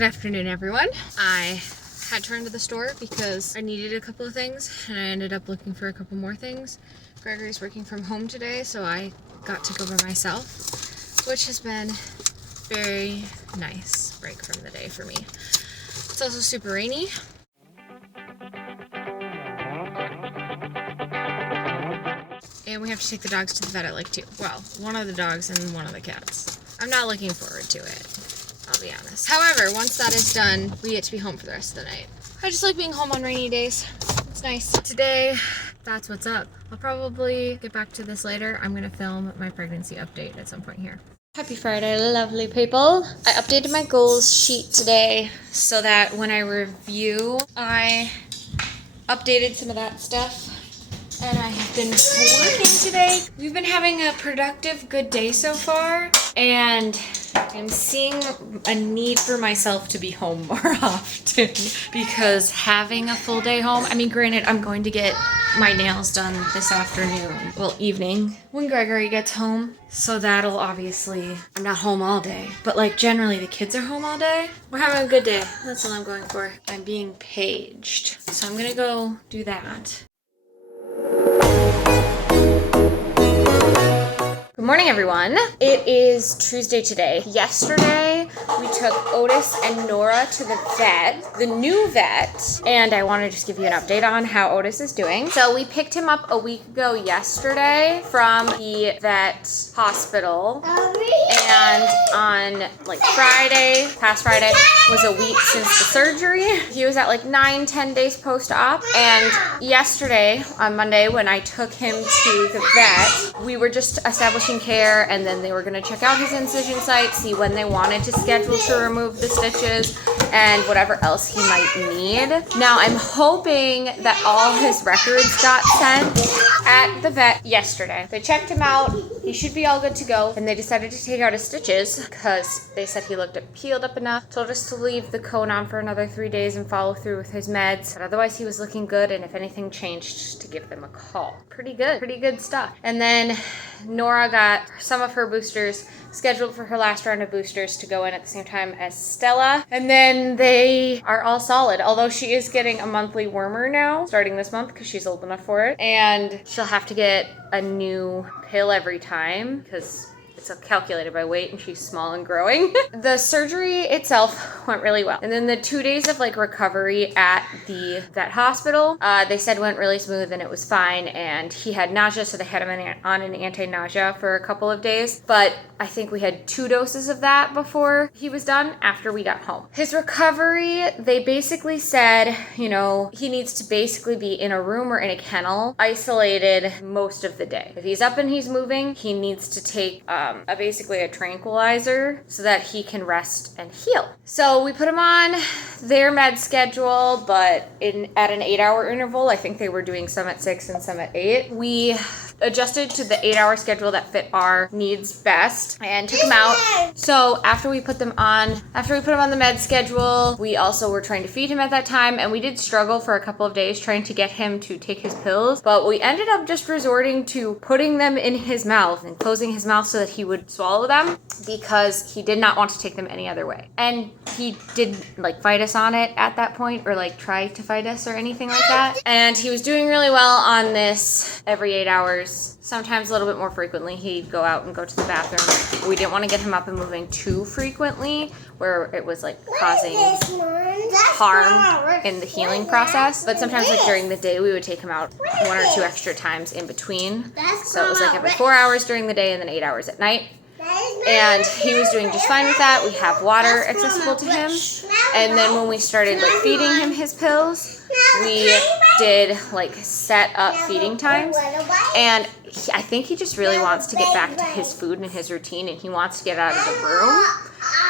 Good afternoon, everyone. I had to run to the store because I needed a couple of things and I ended up looking for a couple more things. Gregory's working from home today, so I got to go by myself, which has been very nice break from the day for me. It's also super rainy. And we have to take the dogs to the vet at like 2. Well, one of the dogs and one of the cats. I'm not looking forward to it, I'll be honest. However, once that is done, we get to be home for the rest of the night. I just like being home on rainy days. It's nice. Today, that's what's up. I'll probably get back to this later. I'm gonna film my pregnancy update at some point here. Happy Friday, lovely people. I updated my goals sheet today so that when I review, I updated some of that stuff. And I have been working today. We've been having a productive, good day so far. And I'm seeing a need for myself to be home more often. Because having a full day home, I mean, granted, I'm going to get my nails done this afternoon. Well, evening, when Gregory gets home. So that'll obviously, I'm not home all day. But like generally the kids are home all day. We're having a good day. That's all I'm going for. I'm being paged. So I'm gonna go do that. Good morning, everyone. It is Tuesday today. Yesterday, we took Otis and Nora to the vet, the new vet, and I want to just give you an update on how Otis is doing. So we picked him up a week ago yesterday from the vet hospital, and on like past Friday, was a week since the surgery. He was at like 9-10 days post-op, and yesterday, on Monday, when I took him to the vet, we were just establishing care, and then they were going to check out his incision site, see when they wanted to schedule to remove the stitches and whatever else he might need. Now I'm hoping that all his records got sent at the vet yesterday. They checked him out, he should be all good to go, and they decided to take out his stitches because they said he looked peeled up enough. Told us to leave the cone on for another 3 days and follow through with his meds, but otherwise he was looking good, and if anything changed, to give them a call. Pretty good stuff. And then Nora got some of her boosters scheduled for her last round of boosters to go in at the same time as Stella. And then they are all solid, although she is getting a monthly wormer now, starting this month because she's old enough for it. And she'll have to get a new pill every time because it's calculated by weight and she's small and growing. The surgery itself went really well. And then the 2 days of like recovery at the vet hospital, they said went really smooth and it was fine. And he had nausea, so they had him on an anti-nausea for a couple of days. But I think we had 2 doses of that before he was done after we got home. His recovery, they basically said, you know, he needs to basically be in a room or in a kennel, isolated most of the day. If he's up and he's moving, he needs to take basically a tranquilizer so that he can rest and heal. So we put him on their med schedule, but at an 8-hour interval. I think they were doing some at 6 and some at 8. We adjusted to the 8-hour schedule that fit our needs best and took him out. So after we put him on the med schedule, we also were trying to feed him at that time, and we did struggle for a couple of days trying to get him to take his pills, but we ended up just resorting to putting them in his mouth and closing his mouth so that he would swallow them because he did not want to take them any other way. And he didn't like fight us on it at that point or like try to fight us or anything like that. And he was doing really well on this every 8 hours. Sometimes a little bit more frequently. He'd go out and go to the bathroom. We didn't want to get him up and moving too frequently where it was like causing harm in the healing process. But sometimes like during the day we would take him out 1 or 2 extra times in between. So it was like every 4 hours during the day and then 8 hours at night. And he was doing just fine with that. We have water accessible to him. And then when we started like feeding him his pills, we did like set up feeding times. And I think he just really wants to get back to his food and his routine, and he wants to get out of the room.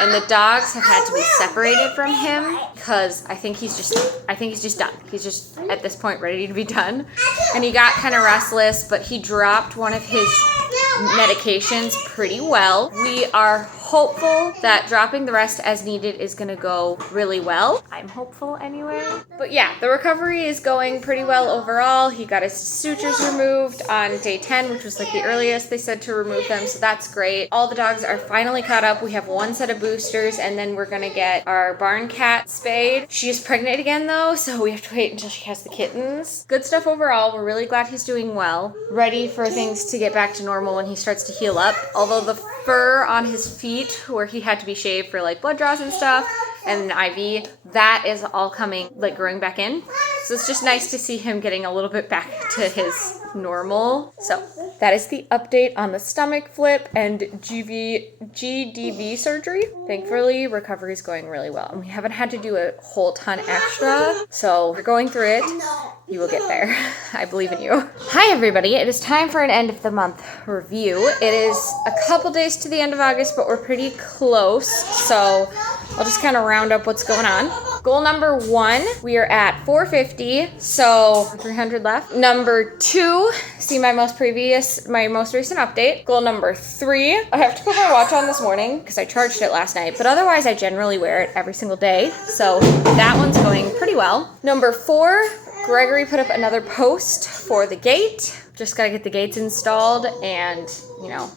And the dogs have had to be separated from him because I think he's just done. He's just at this point ready to be done. And he got kind of restless, but he dropped one of his medications pretty well. We are hopeful that dropping the rest as needed is gonna go really well. I'm hopeful anyway. But yeah, the recovery is going pretty well overall. He got his sutures removed on day 10, which was like the earliest they said to remove them, so that's great. All the dogs are finally caught up. We have one set of boosters, and then we're gonna get our barn cat spayed. She is pregnant again though, so we have to wait until she has the kittens. Good stuff overall. We're really glad he's doing well. Ready for things to get back to normal when he starts to heal up. Although the fur on his feet, where he had to be shaved for like blood draws and stuff, and an IV, that is all coming, like growing back in. So it's just nice to see him getting a little bit back to his normal. So that is the update on the stomach flip and GVD surgery. Thankfully, recovery is going really well. And we haven't had to do a whole ton extra. So we're going through it. You will get there. I believe in you. Hi, everybody. It is time for an end of the month review. It is a couple days to the end of August, but we're pretty close. So I'll just kind of round up what's going on. Goal number 1, we are at 450, so 300 left. Number 2, see my most recent update. Goal number 3, I have to put my watch on this morning because I charged it last night, but otherwise I generally wear it every single day, so that one's going pretty well. Number 4, Gregory put up another post for the gate. Just gotta get the gates installed and,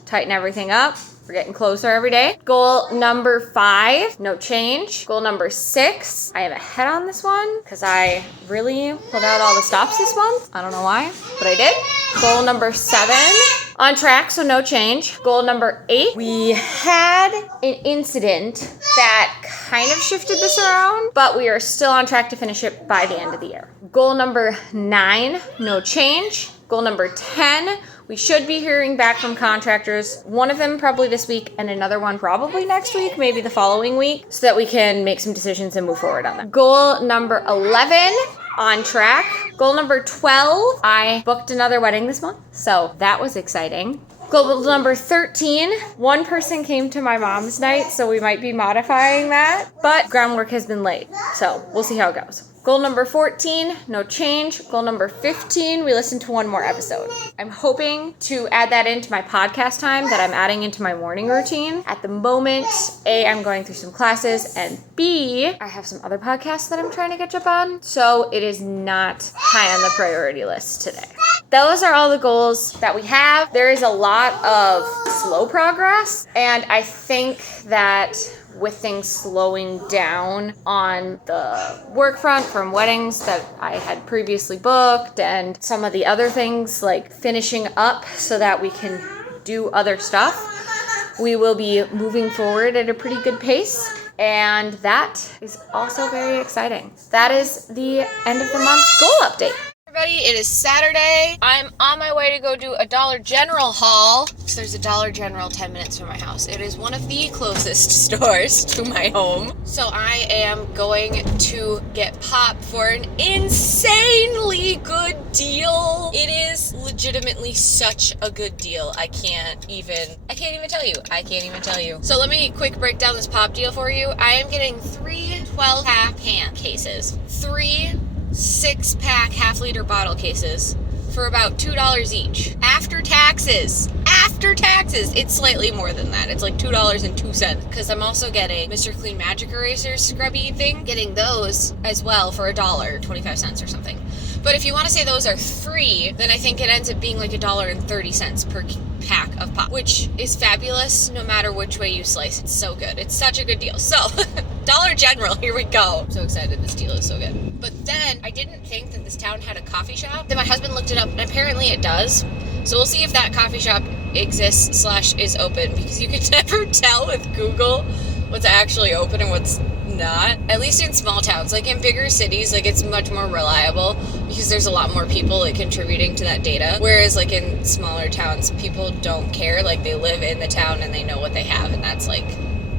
tighten everything up. We're getting closer every day. Goal number 5, no change. Goal number 6, I am ahead on this one because I really pulled out all the stops this month. I don't know why, but I did. Goal number 7, on track, so no change. Goal number 8, we had an incident that kind of shifted this around, but we are still on track to finish it by the end of the year. Goal number 9, no change. Goal number 10, we should be hearing back from contractors, one of them probably this week and another one probably next week, maybe the following week, so that we can make some decisions and move forward on them. Goal number 11, on track. Goal number 12, I booked another wedding this month, so that was exciting. Goal number 13, one person came to my mom's night, so we might be modifying that, but groundwork has been laid, so we'll see how it goes. Goal number 14, no change. Goal number 15, we listened to one more episode. I'm hoping to add that into my podcast time that I'm adding into my morning routine. At the moment, A, I'm going through some classes, and B, I have some other podcasts that I'm trying to catch up on, so it is not high on the priority list today. Those are all the goals that we have. There is a lot of slow progress, and I think that with things slowing down on the work front from weddings that I had previously booked and some of the other things like finishing up so that we can do other stuff, we will be moving forward at a pretty good pace. And that is also very exciting. That is the end of the month goal update. Everybody, it is Saturday. I'm on my way to go do a Dollar General haul. So there's a Dollar General 10 minutes from my house. It is one of the closest stores to my home. So I am going to get pop for an insanely good deal. It is legitimately such a good deal. I can't even tell you. So let me quick break down this pop deal for you. I am getting 3 12-pack can cases, 3 6-pack half-liter bottle cases for about $2 each. After taxes, it's slightly more than that. It's like $2.02 because I'm also getting Mr. Clean Magic Eraser scrubby thing, getting those as well for $1.25 or something. But if you want to say those are free, then I think it ends up being like $1.30 per pack of pop, which is fabulous no matter which way you slice. It's so good. It's such a good deal. So, Dollar General, here we go. I'm so excited. This deal is so good. But then I didn't think that this town had a coffee shop. Then my husband looked it up, and apparently it does. So we'll see if that coffee shop exists / is open, because you can never tell with Google what's actually open and what's not. At least in small towns. Like in bigger cities, like it's much more reliable because there's a lot more people like contributing to that data. Whereas like in smaller towns, people don't care. Like they live in the town and they know what they have, and that's like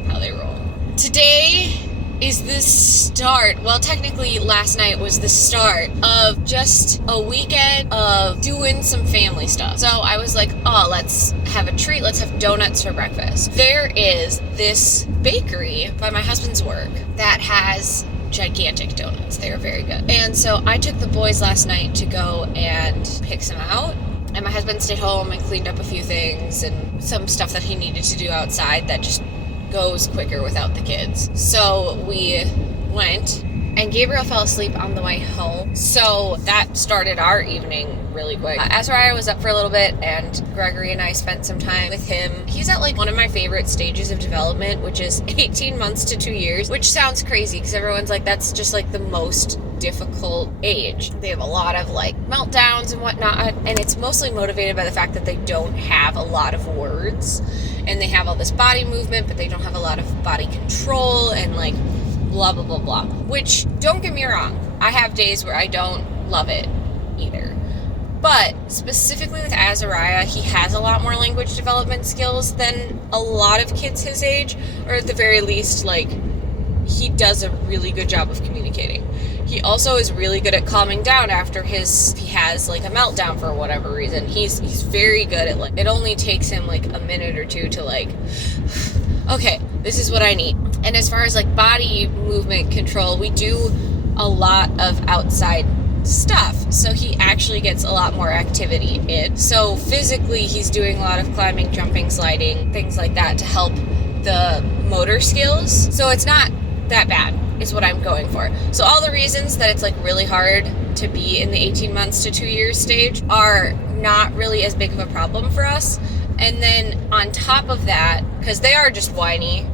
how they roll. Today is the start, well technically last night was the start of just a weekend of doing some family stuff. So I was like, oh, let's have a treat, let's have donuts for breakfast. There is this bakery by my husband's work that has gigantic donuts. They are very good. And so I took the boys last night to go and pick some out. And my husband stayed home and cleaned up a few things and some stuff that he needed to do outside that just goes quicker without the kids. So we went, and Gabriel fell asleep on the way home. So that started our evening really quick. Azariah was up for a little bit, and Gregory and I spent some time with him. He's at like one of my favorite stages of development, which is 18 months to 2 years, which sounds crazy because everyone's like, that's just like the most difficult age. They have a lot of like meltdowns and whatnot, and it's mostly motivated by the fact that they don't have a lot of words, and they have all this body movement, but they don't have a lot of body control, and like blah blah blah blah. Which, don't get me wrong, I have days where I don't love it either. But specifically with Azariah, he has a lot more language development skills than a lot of kids his age, or at the very least, like, he does a really good job of communicating. He also is really good at calming down after he has like a meltdown for whatever reason. He's very good at, like, it only takes him like a minute or two to like, okay, this is what I need. And as far as like body movement control, we do a lot of outside stuff, so he actually gets a lot more activity in. So physically, he's doing a lot of climbing, jumping, sliding, things like that to help the motor skills. So it's not that bad, is what I'm going for. So all the reasons that it's like really hard to be in the 18 months to 2 years stage are not really as big of a problem for us. And then on top of that, because they are just whiny,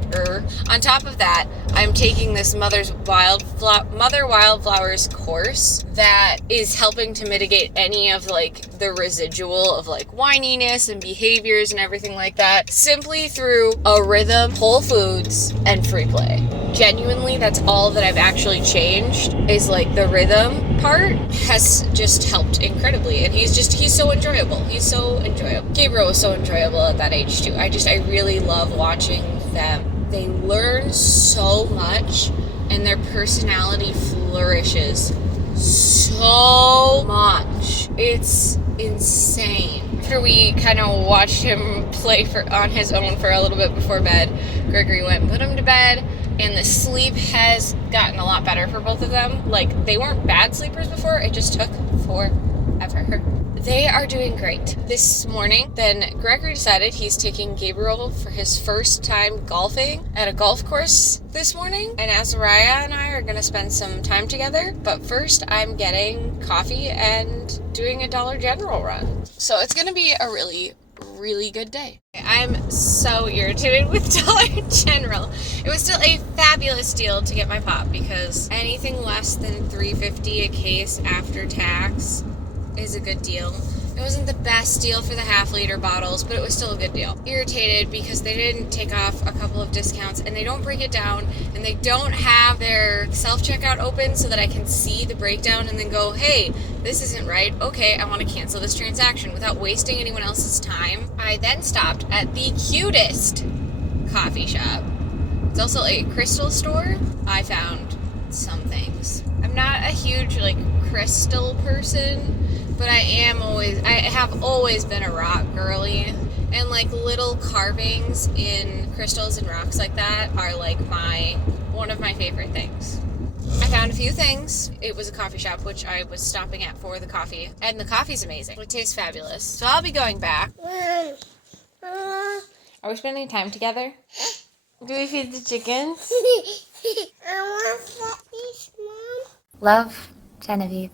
on top of that, I'm taking this Mother Wildflowers course that is helping to mitigate any of like the residual of like whininess and behaviors and everything like that, simply through a rhythm, whole foods, and free play. Genuinely, that's all that I've actually changed, is like the rhythm part has just helped incredibly. And he's so enjoyable. He's so enjoyable. Gabriel was so enjoyable at that age too. I really love watching them. They learn so much, and their personality flourishes so much. It's insane. After we kind of watched him play on his own for a little bit before bed, Gregory went and put him to bed, and the sleep has gotten a lot better for both of them. Like, they weren't bad sleepers before, it just took forever. They are doing great. This morning, then Gregory decided he's taking Gabriel for his first time golfing at a golf course this morning, and Azariah and I are going to spend some time together. But first, I'm getting coffee and doing a Dollar General run. So it's going to be a really, really good day. I'm so irritated with Dollar General. It was still a fabulous deal to get my pop, because anything less than $3.50 a case after tax is a good deal. It wasn't the best deal for the half-liter bottles, but it was still a good deal. Irritated because they didn't take off a couple of discounts, and they don't break it down, and they don't have their self-checkout open so that I can see the breakdown and then go, hey, this isn't right. Okay, I want to cancel this transaction without wasting anyone else's time. I then stopped at the cutest coffee shop. It's also a crystal store. I found some things. I'm not a huge, like, crystal person, but I have always been a rock girly, and like little carvings in crystals and rocks like that are like one of my favorite things. I found a few things. It was a coffee shop, which I was stopping at for the coffee, and the coffee's amazing. It tastes fabulous. So I'll be going back. Are we spending time together? Do we feed the chickens? I want puppies, Mom. Love, Genevieve.